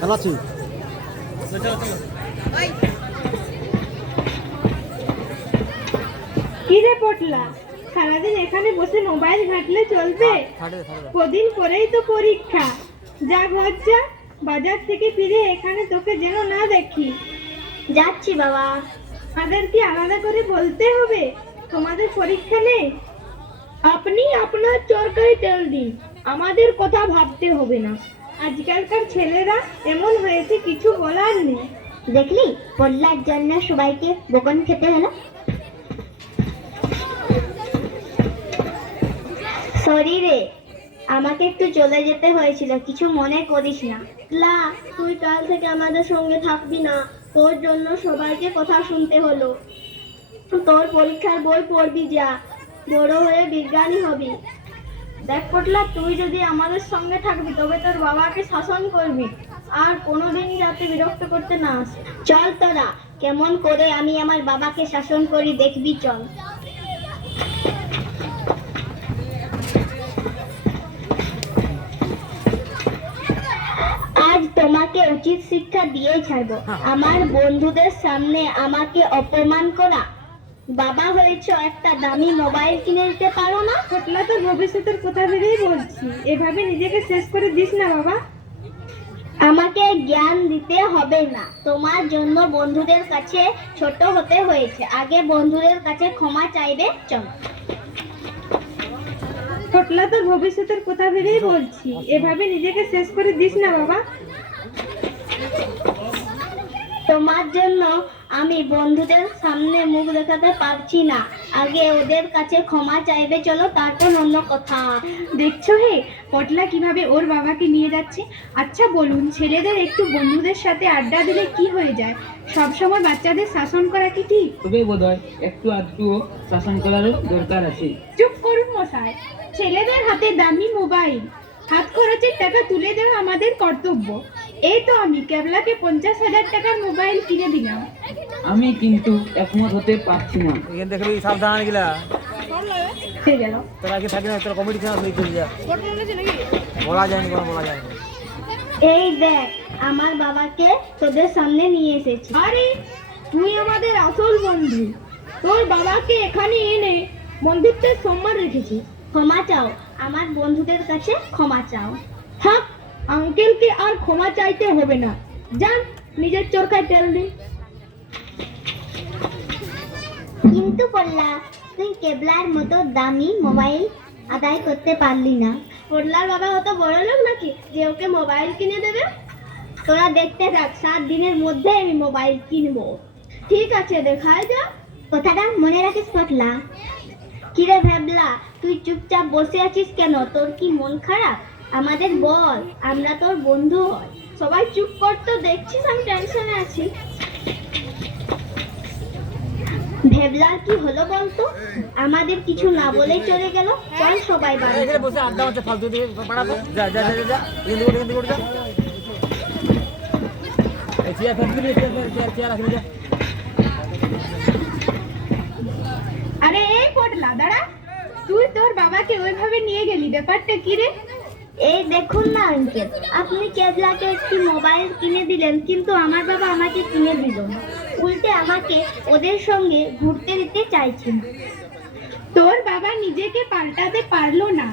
চালাচ্ছি। কি রে পটলা, সারাদিন এখানে বসে মোবাইল ঘাটলে চলবে? কদিন পরেই তো পরীক্ষা। যা ঘর যা, বাজার থেকে ফিরে এখানে তোকে যেন না দেখি। যাচ্ছি বাবা। আমাদের কি আলাদা করে বলতে হবে তোমাদের পরীক্ষা নেই? আপনি আপনার চরকায় তেল দিন, আমাদের কথা ভাবতে হবে না। আজকালকার ছেলেরা এমন হয়েছে, কিছু বলার নেই। দেখলি পড়লার জন্য সবাইকে বকন খেতে হলো। সরি রে, আমাকে একটু চলে যেতে হয়েছিল, কিছু মনে করিস না। লা, তুই কাল থেকে আমাদের সঙ্গে থাকবি না, তোর জন্য সবাইকে কথা শুনতে হলো। তোর পরীক্ষার বই পড়বি, যা, বড় হয়ে বিজ্ঞানী হবি। দেখ পটলা, তুই যদি আমাদের সঙ্গে থাকবি তবে তোর বাবাকে শাসন করবি, আর কোনোদিন যাতে বিরক্ত করতে না আসে। চল তোরা, কেমন করে আমি আমার বাবাকে শাসন করি দেখবি, চল। আজ তোমাকে উচিত শিক্ষা দিয়ে ছাড়বো। আমার বন্ধুদের সামনে আমাকে অপমান করা। বাবা হয়েছে, একটা দামি মোবাইল কিনে দিতে পারো না? পটলা, তো ভবিষ্যতের কথা ভেবেই বলছি, এভাবে নিজেকে শেষ করে দিস না বাবা। আমাকে জ্ঞান দিতে হবে না, তোমার জন্য বন্ধুদের কাছে ছোট হতে হয়েছে। আগে বন্ধুদের কাছে ক্ষমা চাইবে, চল। পটলা, তো ভবিষ্যতের কথা ভেবেই বলছি, এভাবে নিজেকে শেষ করে দিস না বাবা। তোমার জন্য আমি বন্ধুদের সামনে মুখ দেখাতে পারছি না, আগে ওদের কাছে ক্ষমা চাইবে, চলো, তারপর অন্য কথা। দেখছো হে পটলা কিভাবে ওর বাবাকে নিয়ে যাচ্ছে। আচ্ছা বলুন, ছেলেদের একটু বন্ধুদের সাথে আড্ডা দিলে কি হয়ে যায়? সবসময় বাচ্চাদের শাসন করা কি ঠিক? তবে বোধহয় একটু আধটু শাসন করারও দরকার আছে। চুপ করুন মশাই, ছেলেদের হাতে দামি মোবাইল, হাত খরচের টাকা তুলে দেওয়া আমাদের কর্তব্য। এই তো আমি কেবলাকে 50,000 টাকার মোবাইল কিনে দিলাম। আমি কিন্তু একমত হতে পারছি না। এখান দেখবি সাবধান গিলা হয়ে গেল। তোরা কি থাকি না, তোরা কমিটি খেলা চলে যা, বলা যায়নি, কোনো বলা যায়নি। এই দেখ, আমার বাবাকে তোদের সামনে নিয়ে এসেছি। আরে তুই আমাদের আসল বন্ধু, তোর বাবাকে এখানে এনে বন্ধুত্বের সম্মান রেখেছিস। ক্ষমা চাও, আমার বন্ধুদের কাছে ক্ষমা চাও। থাক, আঙ্কেলকে আর ক্ষমা চাইতে হবে না, যান নিজের চরকায় তেল দিন। কিন্তু পড়লা, তুই কেবলার মতো দামি মোবাইল আদায় করতে পারলি না। পড়লার বাবা হতো বড় লোক নাকি যে ওকে মোবাইল কিনে দেবে? তোরা দেখতে থাক, 7 দিনের মধ্যে আমি মোবাইল কিনবো। ঠিক আছে, দেখায় যা। কথাটা মনে রাখিস পটলা। কিরে ভ্যাবলা, তুই চুপচাপ বসে আছিস কেন? তোর কি মন খারাপ? আমাদের বল, আমরা তোর বন্ধু হই। সবাই চুপ কর তো, দেখছিস আমি টেনশনে আছি। ভেবলার কি হলো বলতো? আমাদের কিছু না বলেই চলে গেল। চল সবাই বাড়ি। এখানে বসে আড্ডা হচ্ছে, ফালতু দিয়ে পাঠাবো। যা যা যা যা, এখান থেকে যা। এই চেয়ার ফেলবি, চেয়ার রাখবি, যা। আরে এই পটলা, দাঁড়া, তুই তোর বাবাকে ওইভাবে নিয়ে গেলি, ব্যাপারটা কি রে? এই দেখুন না আঙ্কেল, আপনি কেবলাকে একটি মোবাইল কিনে দিলেন, কিন্তু আমার বাবা আমাকে কিনে দিল না। উল্টে আমাকে ওদের সঙ্গে ঘুরতে দিতে চাইছেন। তোর বাবা নিজেকে পাল্টাতে পারলো না,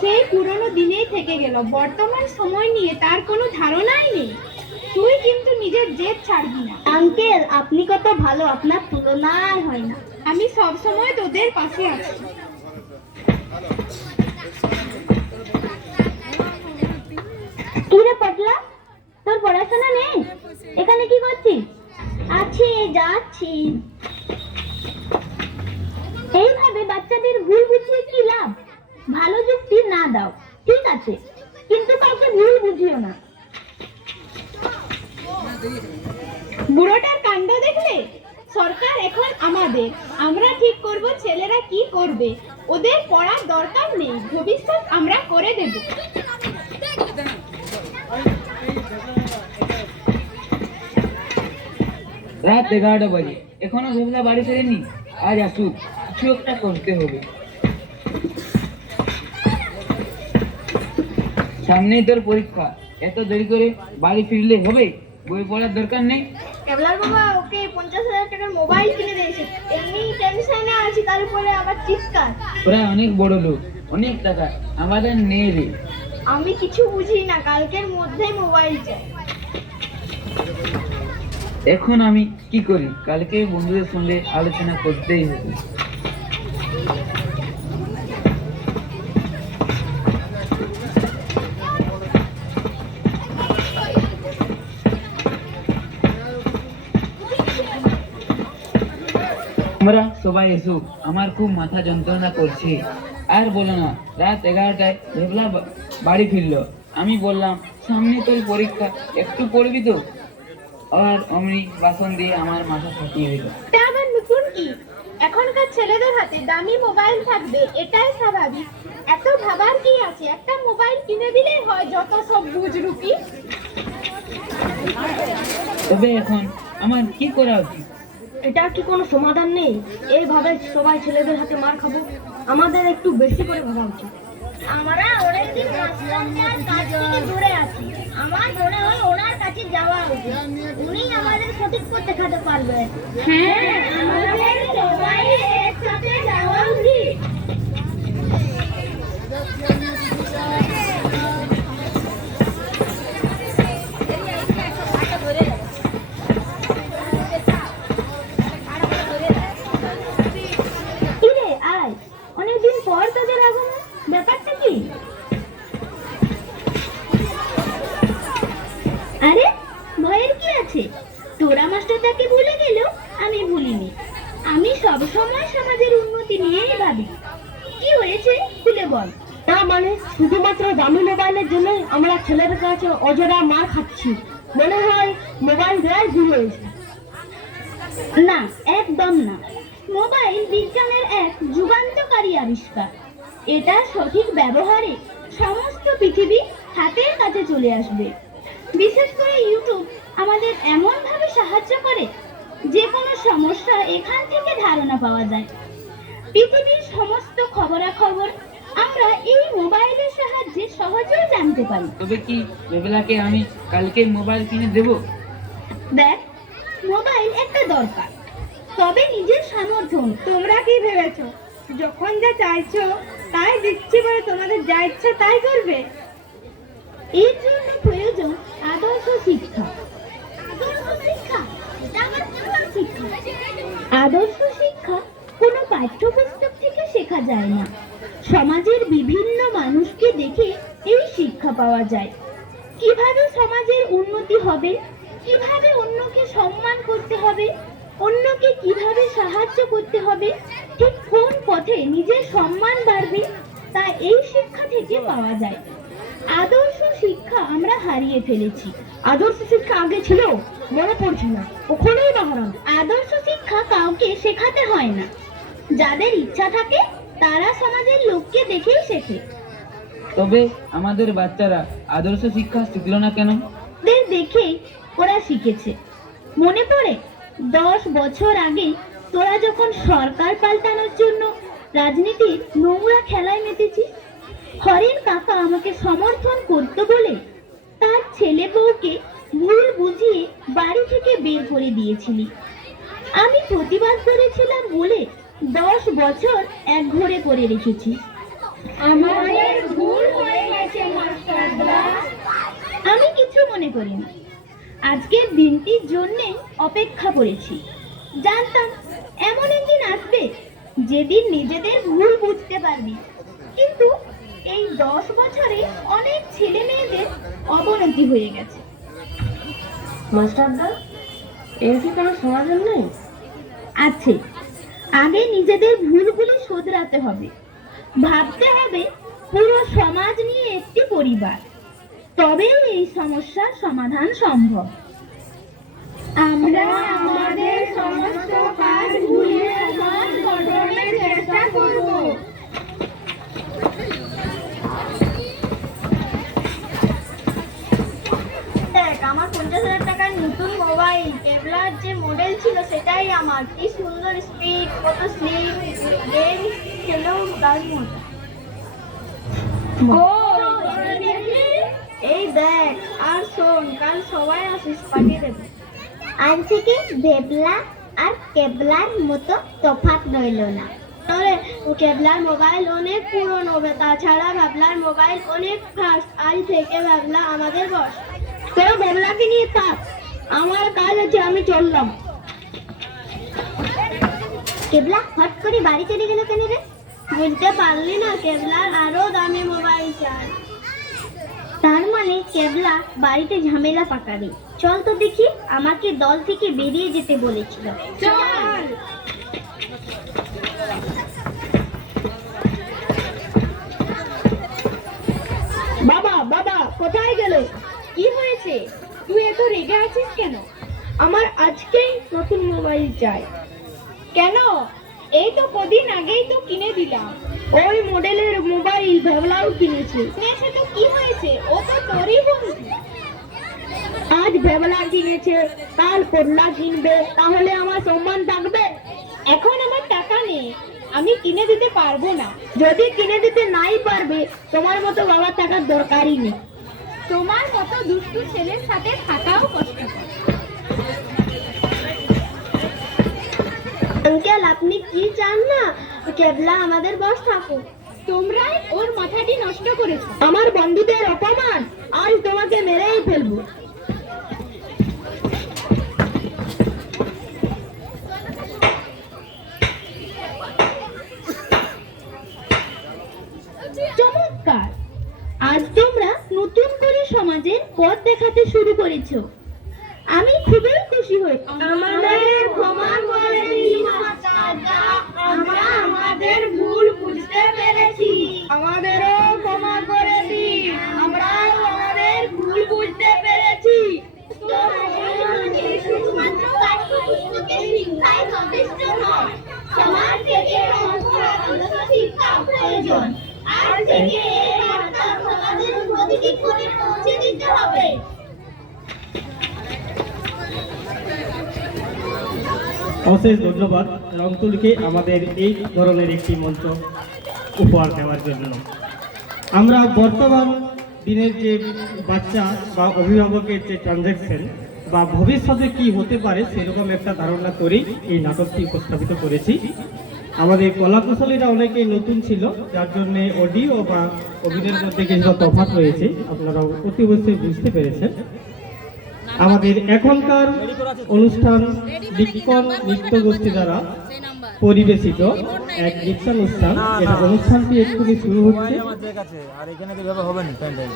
সেই পুরনো দিনেই থেকে গেল। বর্তমান সময় নিয়ে তার কোনো ধারণাই নেই। তুই কিন্তু নিজের জেদ ছাড়বি না। আঙ্কেল, আপনি কত ভালো, আপনার তুলনাই হয় না। আমি সব সময় তোদের পাশে আছি। কি রে পটলা, তোর পড়াশোনা নেই? এখানে কি করছিস? আছি, যাচ্ছি। এইভাবে বাচ্চাদের ভুল বুঝিয়ে কি লাভ? ভালো যুক্তি না দাও, ঠিক আছে, কিন্তু কাউকে ভুল বুঝিও না। বুড়োটার কাণ্ড দেখলে? সরকার এখন আমাদের, আমরা ঠিক করব ছেলেরা কি করবে। ওদের পড়ার দরকার নেই, ভবিষ্যৎ আমরা করে দেব। রাত 11টা বাজে, এখনো ভেবলা বাড়ি ফেরেনি। আজ আসুক, কিছু একটা করতে হবে। সামনেই তোর পরীক্ষা, এত দেরি করে বাড়ি ফিরলে হবে? বই পড়ার দরকার নেই? কেবলার বাবা ওকে 50,000 টাকার মোবাইল কিনে দিয়েছে, এমনি টেনশনে আছি, তার উপরে আবার চিৎকার। ওরা অনেক বড় লোক, অনেক টাকা, আমাদের নেই রে। আমি কিছু বুঝি না, কালকের মধ্যেই মোবাইল চাই। এখন আমি কি করি? কালকে বন্ধুদের সঙ্গে আলোচনা করতেই হবে। তোমরা সবাই এসো, আমার খুব মাথা যন্ত্রণা করছে। আর বলো না, রাত 11টায় ভেবলা বাড়ি ফিরলো। আমি বললাম, সামনে তোর পরীক্ষা, একটু পড়বি তো? আর অমনি বাসন দিয়ে আমার মাথা ফাটিয়ে দিল। এটা আবার নতুন কি? এখনকার ছেলেদের হাতে দামি মোবাইল থাকবে, এটাই স্বাভাবিক। এত ভাবার কি আছে? একটা মোবাইল কিনে দিলেই হয়, যত সব বুজরুকি। তবে এখন আমার কি করা উচিত? এটা কি কোনো সমাধান নেই? এইভাবে সবাই ছেলেদের হাতে মার খাবো? আমাদের একটু বেশি করে ভাবা উচিত। আমরা অনেকদিন মাস্টারটার কাছ থেকে দূরে আছি, আমার মনে হয় ওনার কাছে যাওয়া উচিত। উনি আমাদের সঠিক পথ দেখাতে পারবেন। হ্যাঁ, আমাদের সবাই একসাথে যাওয়া উচিত। কিরে আয়, অনেকদিন পর তোদের আগমন, ব্যাপারটা কি? আরে ভয়ের কি আছে? তোরা মাস্টারটাকে ভুলে গেলেও আমি ভুলিনি। আমি সব সময় সমাজের উন্নতি নিয়েই ভাবি। কি হয়েছে খুলে বল। তা মানে শুধুমাত্র দামি মোবাইলের জন্য আমরা ছেলেদের কাছে অজরা মার খাচ্ছি? মনে হয় মোবাইল দেওয়াই ভুল হয়েছে। না, একদম না। মোবাইল বিজ্ঞানের এক যুগান্তকারী আবিষ্কার। এটা সঠিক ব্যবহারে সমস্ত পৃথিবী হাতের কাছে চলে আসবে। বিশেষ করে ইউটিউব আমাদের এমনভাবে সাহায্য করে, যে কোনো সমস্যা এখান থেকে ধারণা পাওয়া যায়। পৃথিবীর সমস্ত খবরাখবর আমরা এই মোবাইলের সাহায্যে সহজেই জানতে পারি। তবে কি বেবেলাকে আমি কালকে মোবাইল কিনে দেবো? দেখ, মোবাইল একটা দরকার, তবে নিজের সামর্থ্য। তোমরা কি ভেবেছো যখন যা চাইছো তাই দিচ্ছি বলে তোমাদের যা ইচ্ছা তাই করবে? এর জন্য প্রয়োজন আদর্শ শিক্ষা। আদর্শ শিক্ষা? এটা আবার কেমন শিক্ষা? আদর্শ শিক্ষা কোনো পাঠ্যপুস্তক থেকে শেখা যায় না। সমাজের বিভিন্ন মানুষকে দেখে এই শিক্ষা পাওয়া যায়। কিভাবে সমাজের উন্নতি হবে, কিভাবে অন্যকে সম্মান করতে হবে, অন্যকে কিভাবে সাহায্য করতে হবে, ঠিক কোন পথে নিজের সম্মান বাড়বে, তা এই শিক্ষা থেকে পাওয়া যায়। আদর্শ শিক্ষা আমরা হারিয়ে ফেলেছি। আদর্শ শিক্ষা আগে ছিল, মনে পড়ছে না, ওখানেই না হারানো। আদর্শ শিক্ষা কাউকে শেখাতে হয় না, যাদের ইচ্ছা থাকে তারা সমাজের লোককে দেখেই শেখে। তবে আমাদের বাচ্চারা আদর্শ শিক্ষা শিখলো না কেন? ওদের দেখেই ওরা শিখেছে। মনে পড়ে 10 বছর আগে তোরা যখন সরকার পাল্টানোর জন্য রাজনীতির নোংরা খেলায় মেতেছিস? হরেন কাকা আমাকে সমর্থন করতে বলে তার ছেলে বউকে ভুল বুঝিয়ে বাড়ি থেকে বের করে দিয়েছিলি। আমি প্রতিবাদ করেছিলাম বলে 10 বছর একঘরে করে রেখেছিস। আমাদের ভুল হয়ে গেছে মাস্টারদা। আমি কিছু মনে করিনি। আজকের দিনটির জন্যে অপেক্ষা করেছি। জানতাম এমন একদিন আসবে যেদিন নিজেদের ভুল বুঝতে পারবি। কিন্তু এই 10 বছরে অনেক ছেলে মেয়েদের অবনতি হয়ে গেছে। মাস্টারদা, এর কি কোনো সমাধান নেই? আছে। আগে নিজেদের ভুলগুলি শোধরাতে হবে। ভাবতে হবে পুরো সমাজ নিয়ে একটি পরিবার, তবেই এই সমস্যার সমাধান সম্ভব। আমরা আমাদের সমস্ত কাজ ভুলে সমাজ গঠনের চেষ্টা করব। দেখ, আমার 50,000 টাকার নতুন মোবাইল, কেবলার যে মডেল ছিল সেটাই আমার। কি সুন্দর স্পিড, কত স্লিম, গেম খেলেও দারুণ মজা। ও, দেখলি? এই দেখ, আর শোন, কাল সবাই আসিস, পাঠিয়ে দেবো। আজ থেকে ভেবলা আর কেবলার মতো তফাৎ রইল না। তবে কেবলার মোবাইল অনেক পুরনো, তাছাড়া ভাবলার মোবাইল অনেক ফাস্ট। আজ থেকে ভাবলা আমাদের বস। তোরা ভাবলাকে নিয়ে থাক, আমার কাজ আছে, আমি চললাম। কেবলা হট করে বাড়ি চলে গেল কেন রে? বুঝতে পারলি না, কেবলার আরো দামি মোবাইল চাই। তার মানে কেবলা বাড়িতে ঝামেলা পাকাবে। চল তো দেখি, আমাকে দল থেকে বেরিয়ে যেতে বলেছিল। চল। বাবা বাবা, কোথায় গেলে? কি হয়েছে? তুই এত রেগে আছিস কেন? আমার আজকেই নতুন মোবাইল চাই। কেন? এই তো কদিন আগেই তো কিনে দিলাম। ওই মডেলের মোবাইল ভেবলাও কিনেছে। কিনেছে তো কি হয়েছে? ও তো তোরই বন্ধু। আজ ভেবলা কিনেছে, কাল পড়লা কিনবে, তাহলে আমার সম্মান থাকবে? এখন আমার টাকা নেই, আমি কিনে দিতে পারবো না। যদি কিনে দিতে নাই পারবে, তোমার মতো বাবা টাকার দরকারই নেই। তোমার মতো দুষ্টু ছেলের সাথে থাকাও কষ্টকর। আঙ্কেল, আপনি কি চান না কেবলা আমাদের বস থাকুক? তোমরাই ওর মাথাটি নষ্ট করেছো। আমার বন্ধুদের অপমান, আজ তোমাকে মেরেই ফেলবো। চমৎকার, আজ তোমরা নতুন করে সমাজে পথ দেখাতে শুরু করেছো। আমি খুবই খুশি হয়েছি। আমাদের ক্ষমা করে দিন চাচা, আমরা আমাদের ভুল বুঝতে পেরেছি। আমাদেরও ক্ষমা করে দিন, আমরাও আমাদের ভুল বুঝতে পেরেছি। শুধুমাত্র পাঠ্যপুস্তকের শিক্ষাই যথেষ্ট নয়, সমাজ থেকে শিক্ষা প্রয়োজন। আজ থেকে এই বার্তা সমাজের প্রতিটি কোণে পৌঁছে দিতে হবে। অশেষ ধন্যবাদ রংতুলিকে আমাদের এই ধরনের একটি মঞ্চ উপহার দেওয়ার জন্য। আমরা বর্তমান দিনের যে বাচ্চা বা অভিভাবকের যে ট্রানজ্যাকশন বা ভবিষ্যতে কি হতে পারে সেরকম একটা ধারণা করেই এই নাটকটি উপস্থাপিত করেছি। আমাদের কলাকুশলীরা অনেকেই নতুন ছিল, যার জন্য অডিও বা অভিনয়ের মধ্যে কিছুটা তফাৎ রয়েছে, আপনারা অতি অবশ্যই বুঝতে পেরেছেন। আমাদের এখনকার অনুষ্ঠান বিক্ষণ নৃত্য গোষ্ঠী দ্বারা পরিবেশিত এক নৃত্যানুষ্ঠান। এটা অনুষ্ঠানটি এক্ষুনি শুরু হচ্ছে। আমাদের কাছে আর এখানে তো এভাবে হবে না প্যান্ডেল।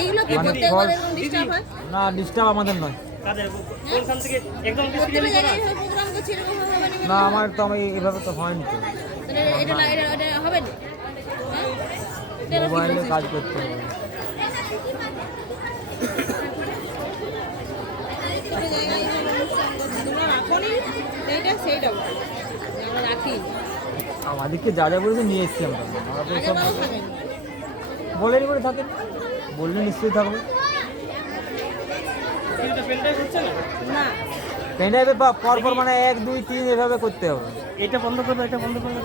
এইগুলো কি করতে গেলে এরকম ডিস্টার্ব হয়? না, ডিস্টার্ব আমাদের নয়। প্রত্যেকটা জায়গায় এইভাবে প্রোগ্রাম করছি, এরকম হবে না? না, আমার তো আমি এভাবে তো হয়নি তো। তাহলে এটা হবে না? হ্যাঁ? এটা কি মোবাইলে বলছিস? কাজ করতে হবে। প্রত্যেকটা জায়গায় এইভাবে অনুষ্ঠান করছি, তোমরা রাখোনি, সেইটা আমরা রাখি। আমাদেরকে যা যা বলেছে নিয়ে এসেছি আমরা। আমরা তো আগে সব বারো থাকেন। বলেনি করে থাকেন, বললে নিশ্চয়ই থাকবে। না, পেন ড্রাইভে পর পর মানে 1 2 3 এভাবে করতে হবে। এটা বন্ধ করবে, এটা বন্ধ করবে।